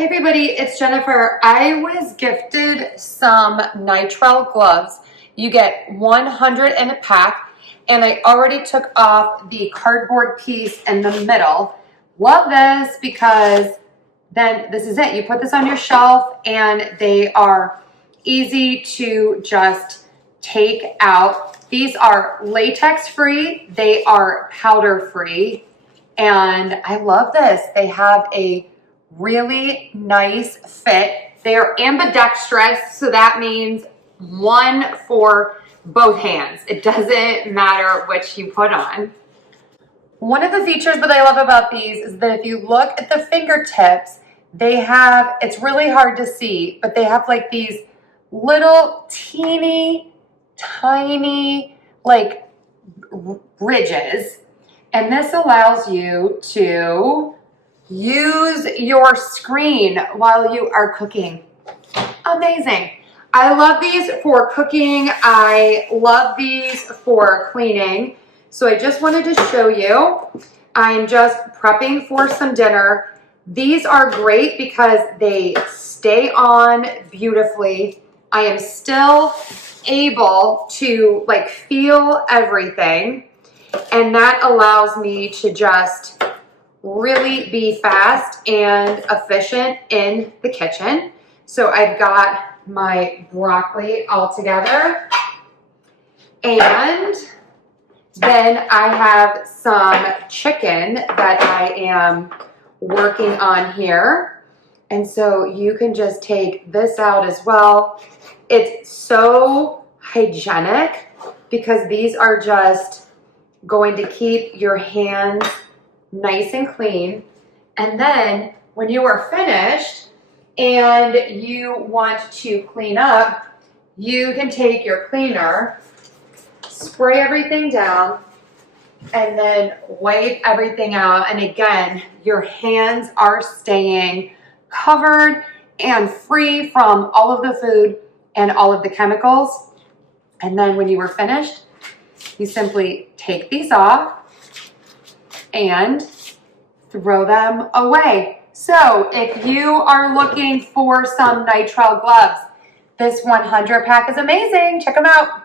Hi everybody, it's Jennifer. I was gifted some nitrile gloves. You get 100 in a pack, and I already took off the cardboard piece in the middle. Love this because then this is it. You put this on your shelf and they are easy to just take out. These are latex free, they are powder free, and I love this. They have a really nice fit. They are ambidextrous, so that means one for both hands. It doesn't matter which you put on. One of the features that I love about these is that if you look at the fingertips, they have, it's really hard to see, but they have like these little teeny tiny like ridges, and this allows you to use your screen while you are cooking. Amazing. I love these for cooking. I love these for cleaning. So I just wanted to show you. I'm just prepping for some dinner. These are great because they stay on beautifully. I am still able to like feel everything, and that allows me to just really be fast and efficient in the kitchen. So I've got my broccoli all together, and then I have some chicken that I am working on here. And so you can just take this out as well. It's so hygienic because these are just going to keep your hands nice and clean. And then when you are finished and you want to clean up, you can take your cleaner, spray everything down, and then wipe everything out. And again, your hands are staying covered and free from all of the food and all of the chemicals. And then when you are finished, you simply take these off and throw them away. So if you are looking for some nitrile gloves, this 100 pack is amazing. Check them out.